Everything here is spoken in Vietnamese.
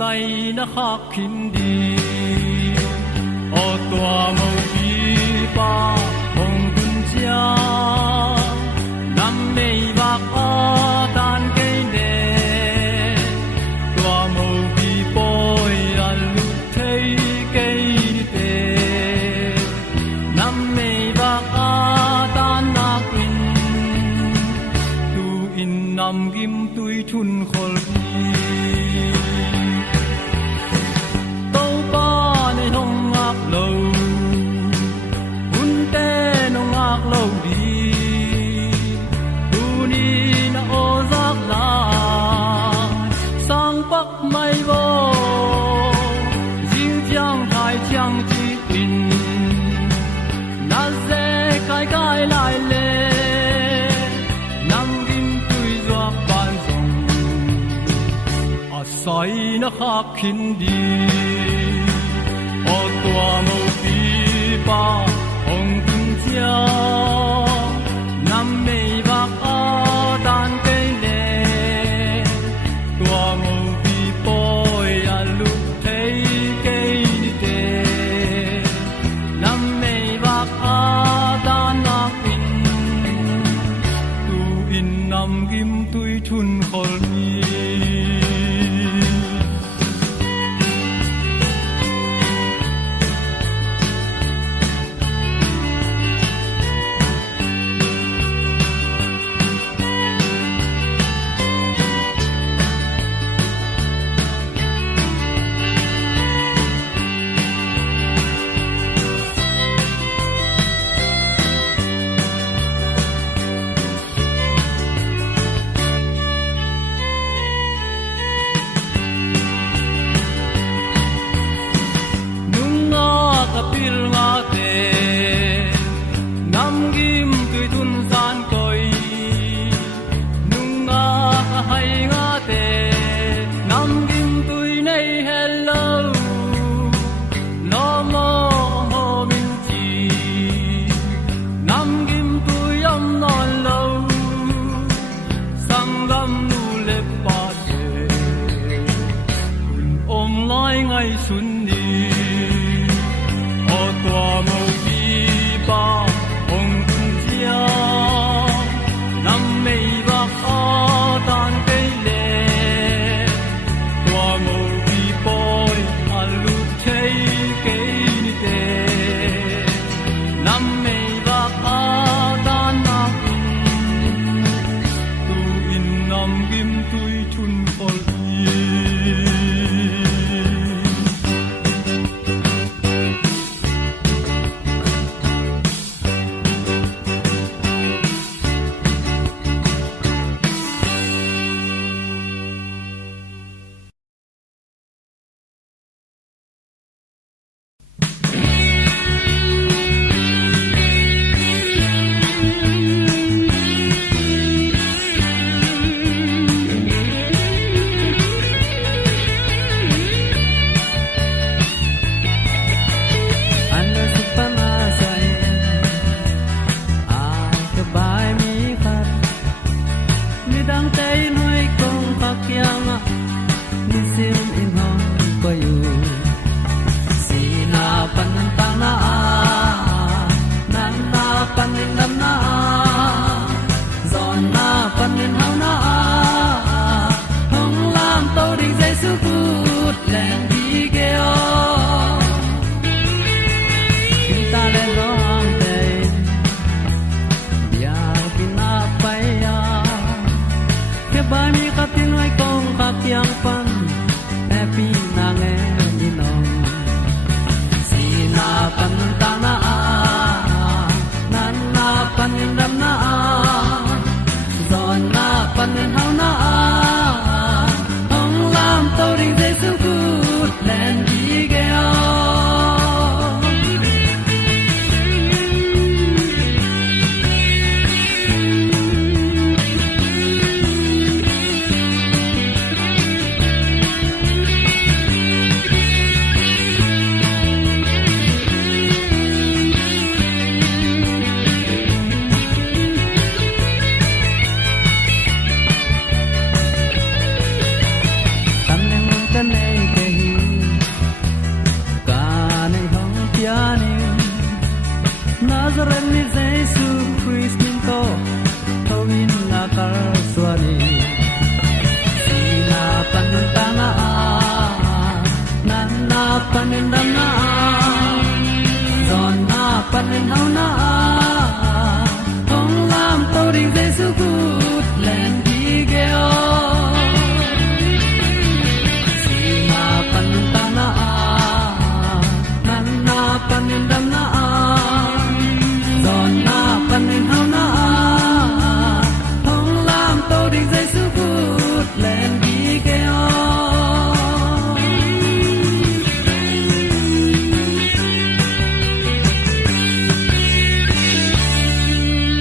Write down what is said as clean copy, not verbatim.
say na khắc kinh đi ô tua mâu đi pa hồng quân cha năm nay bạc o tan cây nè tua mâu đi bôi ăn lụt thấy cây tê năm nay bạc o tan na quên tu in nam kim tui thun khol say na khắc kinh đi ô tua mâu ba hong tung chia nam mê bạc a tan cây nè tua ngô bi bôi a lu thấy cây tê nam mê bạc a tan nạc in tu in nam kim tui chun khol mi kapil nga te nam gim tui tun san koi nung nga hai nga te nam gim tui nei hello no mo ho min chi nam gim tui am non lo sang gam nu le pa te om lai ngai sun ni tua mâu bi ba hong tung chia nam mây bạc a tan cây lệ tua mâu bi bôi a lu thấy cây tê nam mây bạc a tan nạc tu in nam kim tui chun khol yang pan happy nange inong sina pan tana nan na pan dam na zon na pan hau na hong lam to ring ze su good len bi ge Nazareth ni Jesu Christ minto tawin na karswani sina panantana nanna panindam na zon na paninhaw na hong lam tawing Jesu good len bigeo sina panantana nanna panindam na